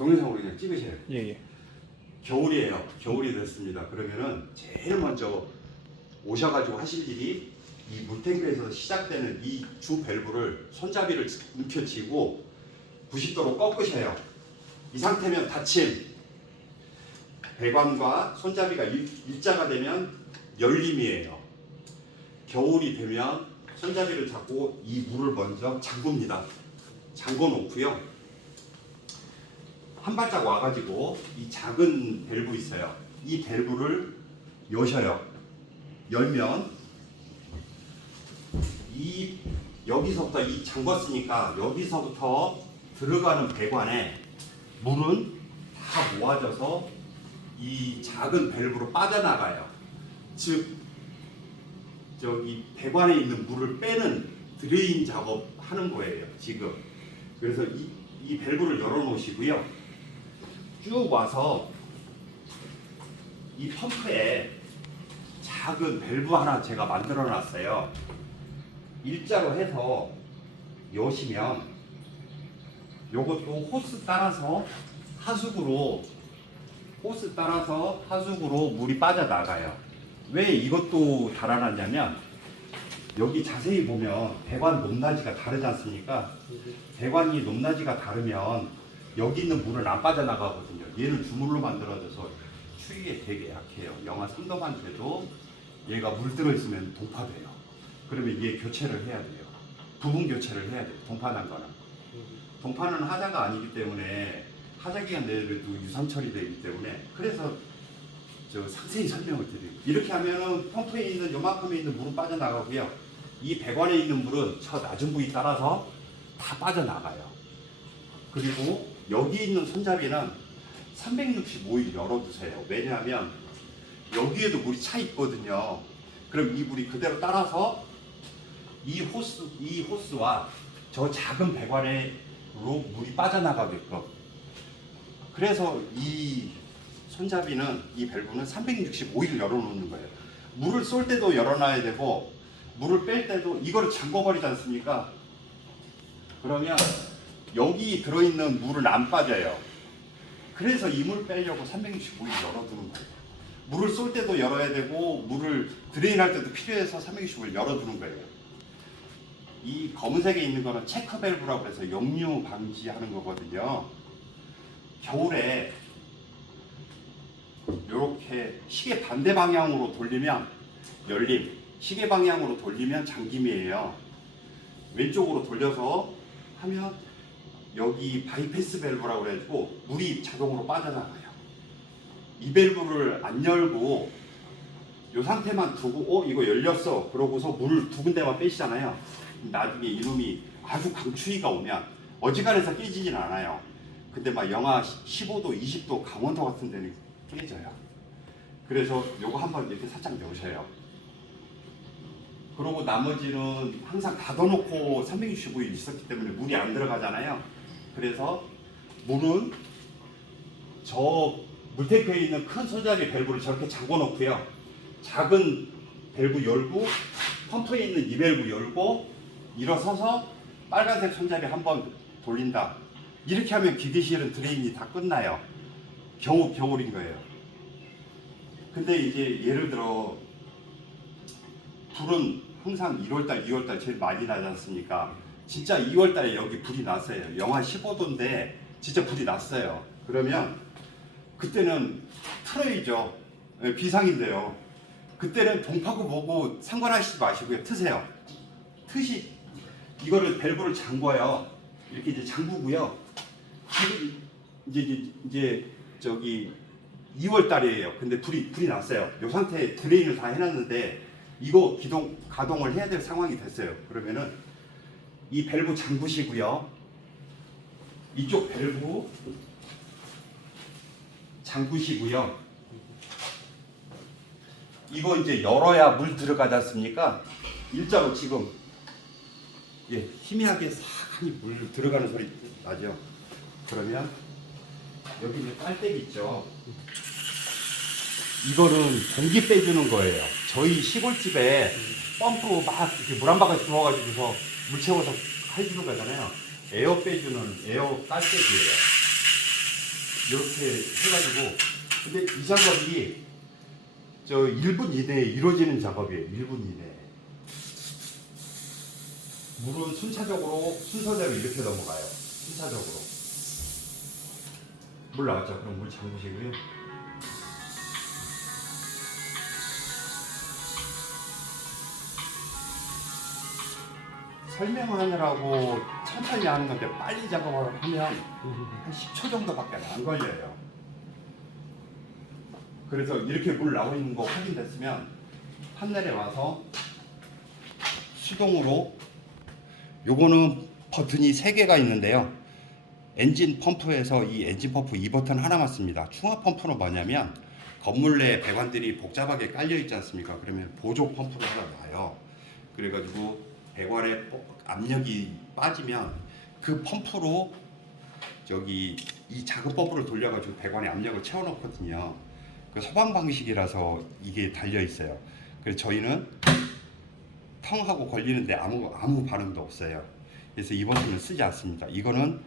동영상으로 그냥 찍으세요. 예. 겨울이에요. 겨울이 됐습니다. 그러면은 제일 먼저 오셔가지고 하실 일이 이 물탱크에서 시작되는 이 주 밸브를 손잡이를 움켜쥐고 90도로 꺾으셔요. 이 상태면 닫힘. 배관과 손잡이가 일자가 되면 열림이에요. 겨울이 되면 손잡이를 잡고 이 물을 먼저 잠굽니다. 잠궈 놓고요. 한 발짝 와가지고 이 작은 밸브 있어요. 이 밸브를 여셔요. 열면 이 여기서부터 이 잠궜으니까 여기서부터 들어가는 배관에 물은 다 모아져서 이 작은 밸브로 빠져나가요. 즉 저기 배관에 있는 물을 빼는 드레인 작업 하는 거예요. 지금. 그래서 이 밸브를 열어 놓으시고요. 쭉 와서 이 펌프에 작은 밸브 하나 제가 만들어 놨어요. 일자로 해서 여시면 요것도 호스 따라서 하수구로 물이 빠져나가요. 왜 이것도 달아놨냐면 여기 자세히 보면 배관 높낮이가 다르지 않습니까? 배관이 높낮이가 다르면 여기 있는 물은 안 빠져나가거든요. 얘는 주물로 만들어져서 추위에 되게 약해요. 영하 3도만 돼도 얘가 물 들어있으면 동파돼요. 그러면 얘 교체를 해야 돼요. 부분 교체를 해야 돼요. 동파난 거는. 동파는 하자가 아니기 때문에 하자 기간 내에도 유상 처리되기 때문에 그래서 저 상세히 설명을 드리고 이렇게 하면은 펌프에 있는 요만큼에 있는 물은 빠져나가고요. 이 배관에 있는 물은 저 낮은 부위 따라서 다 빠져나가요. 그리고 여기 있는 손잡이는 365일 열어두세요. 왜냐하면 여기에도 물이 차 있거든요. 그럼 이 물이 그대로 따라서 이 호스와 저 작은 배관으로 물이 빠져나가게끔. 그래서 이 손잡이는 이 밸브는 365일 열어놓는 거예요. 물을 쏠 때도 열어놔야 되고 물을 뺄 때도 이거를 잠궈버리지 않습니까? 그러면 여기 들어있는 물은 안 빠져요. 그래서 이 물 빼려고 365일 열어두는 거예요. 물을 쏠 때도 열어야 되고 물을 드레인할 때도 필요해서 365일 열어두는 거예요. 이 검은색에 있는 거는 체크 밸브라고 해서 역류 방지하는 거거든요. 겨울에 이렇게 시계 반대 방향으로 돌리면 열림, 시계 방향으로 돌리면 잠김이에요. 왼쪽으로 돌려서 하면 여기 바이패스 밸브라고 그래가지고 물이 자동으로 빠져나가요. 이 밸브를 안 열고 이 상태만 두고 이거 열렸어 그러고서 물 두 군데만 빼시잖아요. 나중에 이놈이 아주 강추위가 오면 어지간해서 깨지진 않아요. 근데 막 영하 15도 20도 강원도 같은 데는 깨져요. 그래서 요거 한번 이렇게 살짝 여셔요. 그리고 나머지는 항상 닫아놓고 365일 있었기 때문에 물이 안 들어가잖아요. 그래서 물은 저 물탱크에 있는 큰 손잡이 밸브를 저렇게 잠궈 놓고요. 작은 밸브 열고 펌프에 있는 이 밸브 열고 일어서서 빨간색 손잡이 한번 돌린다. 이렇게 하면 기계실은 드레인이 다 끝나요. 겨울인 거예요. 근데 이제 예를 들어 불은 항상 1월달, 2월달 제일 많이 나지 않습니까? 진짜 2월달에 여기 불이 났어요. 영하 15도인데 진짜 불이 났어요. 그러면 그때는 틀어야죠. 비상인데요. 그때는 동파구 뭐고 상관하시지 마시고요. 트세요. 이거를 밸브를 잠궈요. 이렇게 이제 잠그고요. 이제 저기 2월 달이에요. 근데 불이 났어요. 이 상태에 드레인을 다 해놨는데 이거 가동을 해야 될 상황이 됐어요. 그러면은 이 밸브 잠그시고요. 이쪽 밸브 잠그시고요. 이거 이제 열어야 물 들어가지 않습니까? 일자로 지금 희미하게 싹하니 물 들어가는 소리 나죠? 그러면 여기 이제 빨대기 있죠? 이거는 공기 빼주는 거예요. 저희 시골집에 펌프 막 이렇게 물 한 바가지 부어가지고서 물 채워서 해주는 거잖아요. 에어 빼주는 에어 빨대기예요. 이렇게 해가지고 근데 이 작업이 저 1분 이내에 이루어지는 작업이에요. 1분 이내에. 물은 순서대로 이렇게 넘어가요. 순차적으로. 물 나왔죠? 그럼 물 잠그시고요. 설명하느라고 천천히 하는 건데 빨리 작업을 하면 한 10초 정도밖에 안 걸려요. 그래서 이렇게 물 나오고 있는 거 확인됐으면 판넬에 와서 수동으로 요거는 버튼이 3개가 있는데요. 엔진 펌프에서 이 엔진 펌프 이 버튼 하나만 씁니다. 충화 펌프는 뭐냐면 건물 내 배관들이 복잡하게 깔려 있지 않습니까? 그러면 보조 펌프를 하나 놔요. 그래가지고 배관에 압력이 빠지면 그 펌프로 저기 이 작은 펌프를 돌려가지고 배관에 압력을 채워놓거든요. 그 소방 방식이라서 이게 달려 있어요. 그래서 저희는 텅 하고 걸리는데 아무 반응도 없어요. 그래서 이 버튼을 쓰지 않습니다. 이거는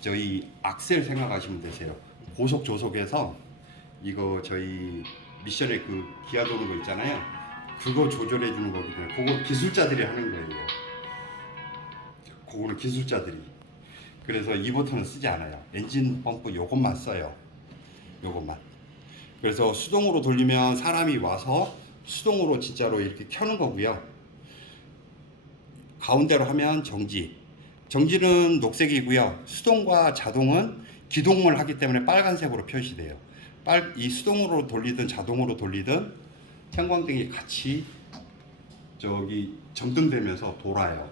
저희 악셀 생각하시면 되세요. 고속 조속에서 이거 저희 미션에 그 기아 도는 거 있잖아요. 그거 조절해 주는 거기 때문에 그거 기술자들이 하는 거예요. 그거는 기술자들이. 그래서 이 버튼은 쓰지 않아요. 엔진 펌프 요것만 써요. 요것만. 그래서 수동으로 돌리면 사람이 와서 수동으로 진짜로 이렇게 켜는 거고요. 가운데로 하면 정지. 정지는 녹색이고요. 수동과 자동은 기동을 하기 때문에 빨간색으로 표시돼요. 이 수동으로 돌리든 자동으로 돌리든 형광등이 같이 저기 점등되면서 돌아요.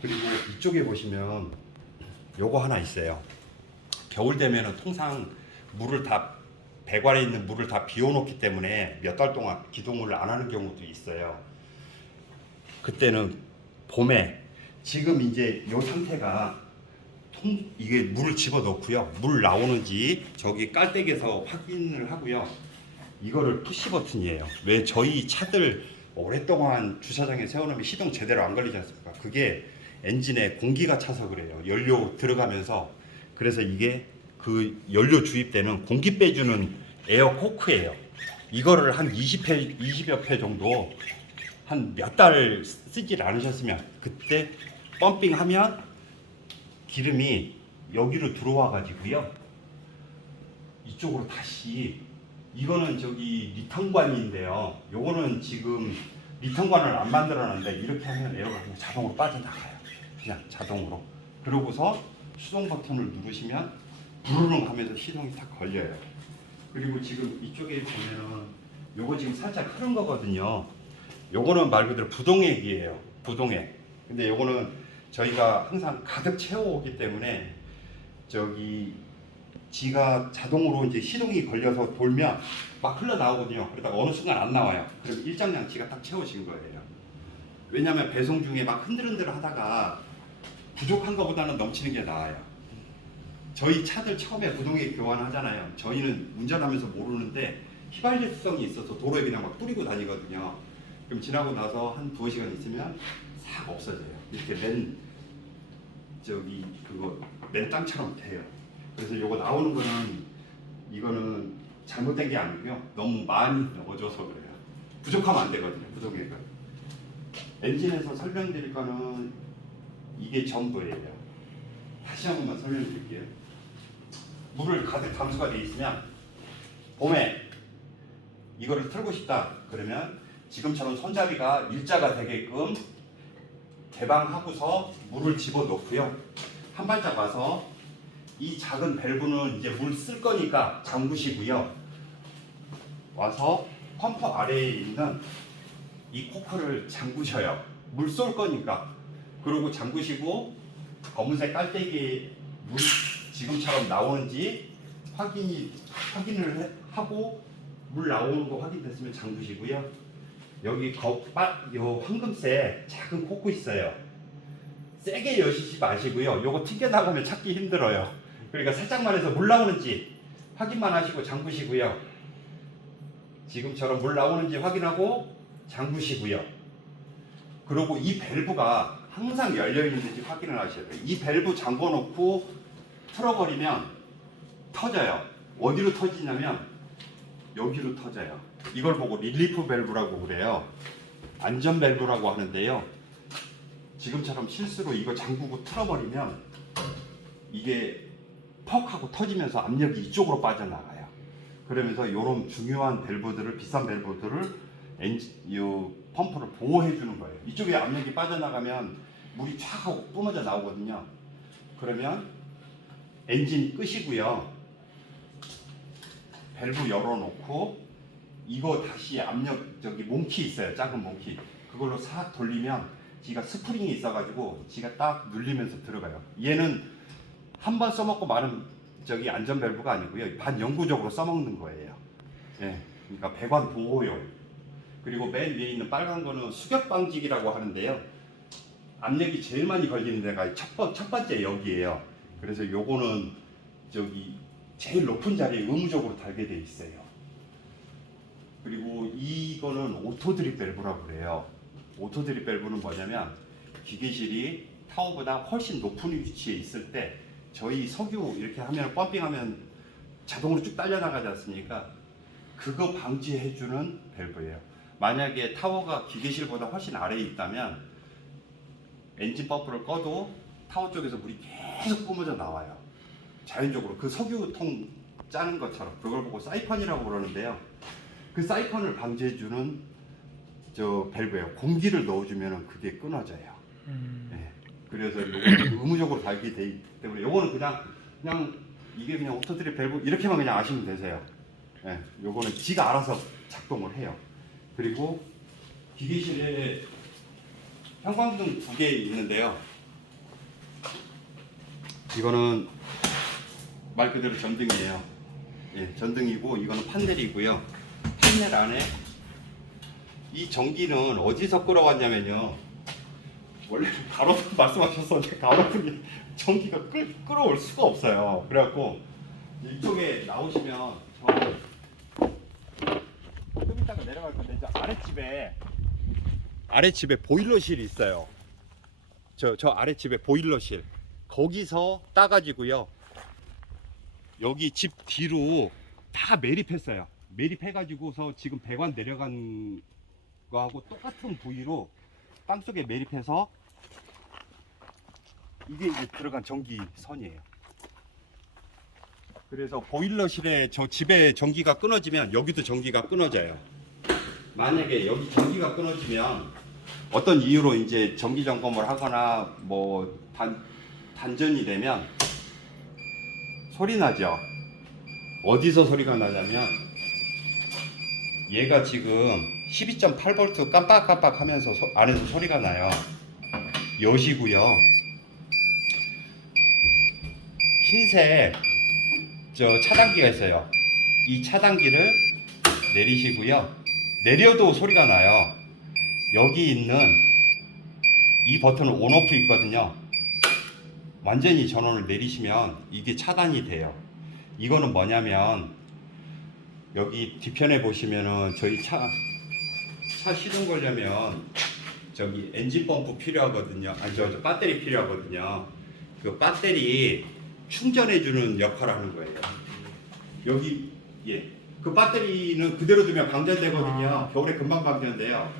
그리고 이쪽에 보시면 요거 하나 있어요. 겨울 되면은 통상 배관에 있는 물을 다 비워놓기 때문에 몇 달 동안 기동을 안 하는 경우도 있어요. 그때는 봄에 지금 이제 이 상태가 이게 물을 집어 넣고요. 물 나오는지 저기 깔때기에서 확인을 하고요. 이거를 푸시 버튼이에요. 왜 저희 차들 오랫동안 주차장에 세워놓으면 시동 제대로 안 걸리지 않습니까? 그게 엔진에 공기가 차서 그래요. 연료 들어가면서. 그래서 이게 그 연료 주입되는 공기 빼주는 에어 코크예요. 이거를 한 20여 회 정도 한 몇 달 쓰질 않으셨으면 그때 펌핑하면 기름이 여기로 들어와 가지고요. 이쪽으로 다시 이거는 저기 리턴관인데요. 요거는 지금 리턴관을 안 만들어놨는데 이렇게 하면 에어가 그냥 자동으로 빠져나가요. 그냥 자동으로. 그러고서 수동 버튼을 누르시면 부르릉 하면서 시동이 딱 걸려요. 그리고 지금 이쪽에 보면은 요거 지금 살짝 흐른 거거든요. 요거는 말 그대로 부동액이에요. 부동액. 근데 요거는 저희가 항상 가득 채워오기 때문에 저기 지가 자동으로 이제 시동이 걸려서 돌면 막 흘러나오거든요. 그러다가 어느 순간 안 나와요. 그럼 일정량치가 딱 채워진 거예요. 왜냐하면 배송 중에 막 흔들흔들 하다가 부족한 것보다는 넘치는 게 나아요. 저희 차들 처음에 부동액 교환하잖아요. 저희는 운전하면서 모르는데 휘발유성이 있어서 도로에 그냥 막 뿌리고 다니거든요. 그럼 지나고 나서 한 두어 시간 있으면 싹 없어져요. 이렇게 맨 땅처럼 돼요. 그래서 요거 나오는 거는 이거는 잘못된 게 아니고요. 너무 많이 넣어줘서 그래요. 부족하면 안 되거든요. 부동액은. 엔진에서 설명드릴 거는 이게 전부예요. 다시 한 번만 설명드릴게요. 물을 가득 담수가 돼 있으면 봄에 이거를 틀고 싶다 그러면 지금처럼 손잡이가 일자가 되게끔 개방하고서 물을 집어넣고요. 한 발짝 와서 이 작은 밸브는 이제 물 쓸 거니까 잠그시고요. 와서 펌프 아래에 있는 이 코크를 잠그셔요. 물 쏠 거니까. 그리고 잠그시고 검은색 깔때기에 물 지금처럼 나오는지 확인을 하고 물 나오는 거 확인됐으면 잠그시고요. 여기 요 황금색 작은 코크 있어요. 세게 여시지 마시고요. 요거 튕겨 나가면 찾기 힘들어요. 그러니까 살짝만 해서 물 나오는지 확인만 하시고 잠그시고요. 지금처럼 물 나오는지 확인하고 잠그시고요. 그리고 이 밸브가 항상 열려 있는지 확인을 하셔야 돼요. 이 밸브 잠궈 놓고 풀어버리면 터져요. 어디로 터지냐면 여기로 터져요. 이걸 보고 릴리프 밸브라고 그래요. 안전 밸브라고 하는데요. 지금처럼 실수로 이거 잠그고 틀어버리면 이게 퍽 하고 터지면서 압력이 이쪽으로 빠져나가요. 그러면서 이런 중요한 밸브들을, 비싼 밸브들을 이 펌프를 보호해 주는 거예요. 이쪽에 압력이 빠져나가면 물이 촥 하고 뿜어져 나오거든요. 그러면 엔진 끄시고요. 밸브 열어놓고 이거 다시 압력 저기 몽키 있어요. 작은 몽키. 그걸로 싹 돌리면 지가 스프링이 있어가지고 지가 딱 눌리면서 들어가요. 얘는 한 번 써먹고 마는 저기 안전 밸브가 아니고요. 반영구적으로 써먹는 거예요. 예, 그러니까 배관 보호용. 그리고 맨 위에 있는 빨간 거는 수격 방지기라고 하는데요. 압력이 제일 많이 걸리는 데가 첫 번째 여기에요. 그래서 요거는 저기 제일 높은 자리에 의무적으로 달게 돼 있어요. 그리고 이거는 오토 드립 밸브라고 그래요. 오토 드립 밸브는 뭐냐면 기계실이 타워보다 훨씬 높은 위치에 있을 때 저희 석유 이렇게 하면 펌핑하면 자동으로 쭉 딸려 나가지 않습니까? 그거 방지해주는 밸브예요. 만약에 타워가 기계실보다 훨씬 아래에 있다면 엔진 펌프를 꺼도 타워 쪽에서 물이 계속 뿜어져 나와요. 자연적으로 그 석유통 짜는 것처럼. 그걸 보고 사이펀이라고 그러는데요. 그 사이펀을 방지해주는 저 밸브예요. 공기를 넣어주면 그게 끊어져요. 네. 그래서 요거는 의무적으로 달게 돼 있기 때문에 요거는 그냥 이게 그냥 오토드립 밸브 이렇게만 그냥 아시면 되세요. 네. 요거는 지가 알아서 작동을 해요. 그리고 기계실에 형광등 2개 있는데요. 이거는 말 그대로 전등이에요. 예, 전등이고 이거는 판넬이고요. 판넬 안에 이 전기는 어디서 끌어왔냐면요. 원래 가로등 말씀하셨었는데 가로등이 전기가 끌어올 수가 없어요. 그래갖고 이쪽에 나오시면 좀 이따가 내려갈 건데 저 아랫집에 보일러실이 있어요. 저 아랫집에 보일러실. 거기서 따가지고요. 여기 집 뒤로 다 매립했어요. 매립해가지고서 지금 배관 내려간 거하고 똑같은 부위로 땅속에 매립해서 이게 이제 들어간 전기선이에요. 그래서 보일러실에 저 집에 전기가 끊어지면 여기도 전기가 끊어져요. 만약에 여기 전기가 끊어지면 어떤 이유로 이제 정기 점검을 하거나 뭐 단전이 되면 소리 나죠. 어디서 소리가 나냐면 얘가 지금 12.8V 깜빡깜빡 하면서 안에서 소리가 나요. 여시고요. 흰색 저 차단기가 있어요. 이 차단기를 내리시고요. 내려도 소리가 나요. 여기 있는 이 버튼은 온오프 있거든요. 완전히 전원을 내리시면 이게 차단이 돼요. 이거는 뭐냐면 여기 뒤편에 보시면은 저희 차 시동 걸려면 저기 엔진 펌프 필요하거든요. 아니 저 배터리 필요하거든요. 그 배터리 충전해 주는 역할을 하는 거예요. 여기 예. 그 배터리는 그대로 두면 방전되거든요. 겨울에 금방 방전돼요.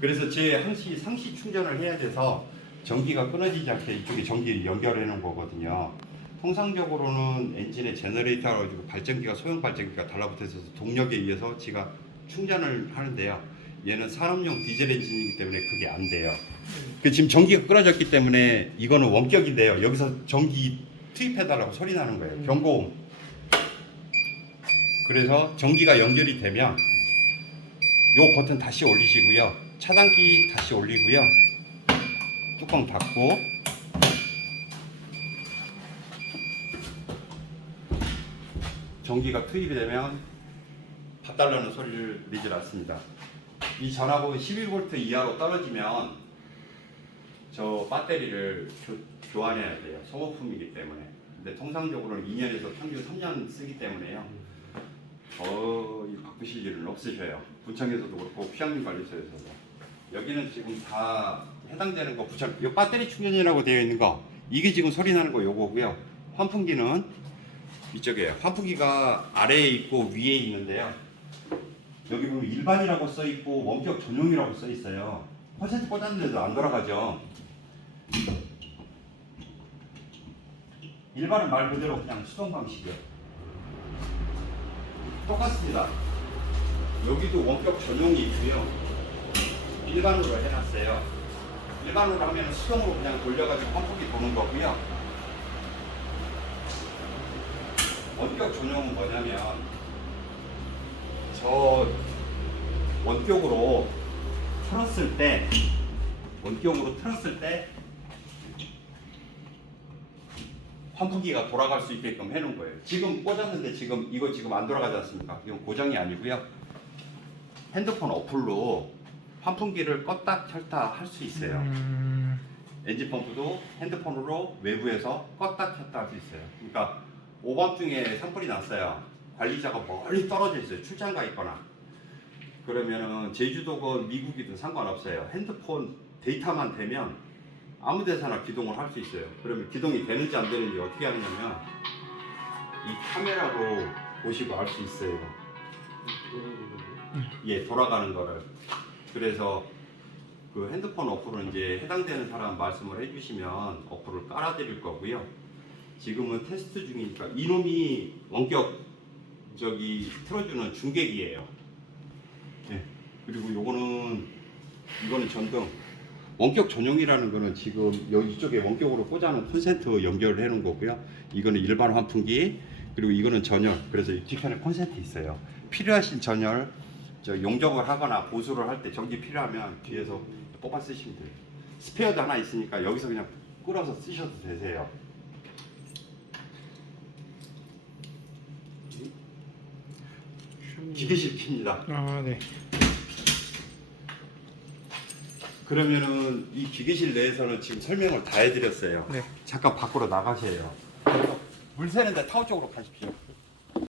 그래서 제 상시 충전을 해야 돼서 전기가 끊어지지 않게 이쪽에 전기 연결해 놓은 거거든요. 통상적으로는 엔진에 제너레이터가 가지고 발전기가 소형 발전기가 달라붙어 있어서 동력에 의해서 지가 충전을 하는데요. 얘는 산업용 디젤 엔진이기 때문에 그게 안 돼요. 지금 전기가 끊어졌기 때문에 이거는 원격인데요. 여기서 전기 투입해달라고 소리 나는 거예요. 경고음. 그래서 전기가 연결이 되면 요 버튼 다시 올리시고요. 차단기 다시 올리고요. 뚜껑 닫고 전기가 투입이 되면 밭달라는 소리를 내질 않습니다. 이 전압은 12V 이하로 떨어지면 저 배터리를 교환해야 돼요. 소모품이기 때문에. 근데 통상적으로는 2년에서 평균 3년 쓰기 때문에요. 거의 바꾸실 일은 없으셔요. 군청에서도 그렇고 휴양림관리소에서도. 여기는 지금 다 해당되는 거 부착. 이 배터리 충전이라고 되어 있는 거. 이게 지금 소리 나는 거 요거고요. 환풍기는 이쪽에 환풍기가 아래에 있고 위에 있는데요. 여기 보면 일반이라고 써 있고 원격 전용이라고 써 있어요. 콘센트 꽂았는데도 안 돌아가죠. 일반은 말 그대로 그냥 수동 방식이에요. 똑같습니다. 여기도 원격 전용이 있고요. 일반으로 해놨어요. 일반으로 하면 수동으로 그냥 돌려가지고 환풍기 보는 거고요. 원격 전용은 뭐냐면 저 원격으로 틀었을 때 환풍기가 돌아갈 수 있게끔 해놓은 거예요. 지금 꽂았는데 이거 지금 안 돌아가지 않습니까? 이건 고장이 아니고요. 핸드폰 어플로 환풍기를 껐다 켰다 할 수 있어요. 엔진 펌프도 핸드폰으로 외부에서 껐다 켰다 할 수 있어요. 그러니까 오밤중에 산불이 났어요. 관리자가 멀리 떨어져 있어요. 출장 가 있거나. 그러면은 제주도건 미국이든 상관없어요. 핸드폰 데이터만 되면 아무 데서나 기동을 할 수 있어요. 그러면 기동이 되는지 안 되는지 어떻게 하느냐면 이 카메라로 보시고 알 수 있어요. 예, 돌아가는 거를. 그래서 그 핸드폰 어플은 이제 해당되는 사람 말씀을 해주시면 어플을 깔아드릴 거고요. 지금은 테스트 중이니까 이놈이 원격 틀어주는 중계기예요. 네. 그리고 이거는 전등. 원격 전용이라는 거는 지금 여기 이쪽에 원격으로 꽂아놓은 콘센트 연결을 해놓은 거고요. 이거는 일반 환풍기. 그리고 이거는 전열. 그래서 이 뒤편에 콘센트 있어요. 필요하신 전열 용접을 하거나 보수를 할 때 전기 필요하면 뒤에서 뽑아 쓰시면 돼요. 스페어도 하나 있으니까 여기서 그냥 끌어서 쓰셔도 되세요. 기계실 킵니다. 아, 네. 그러면은 이 기계실 내에서는 지금 설명을 다 해드렸어요. 네. 잠깐 밖으로 나가세요. 물 새는데 타워 쪽으로 가십시오.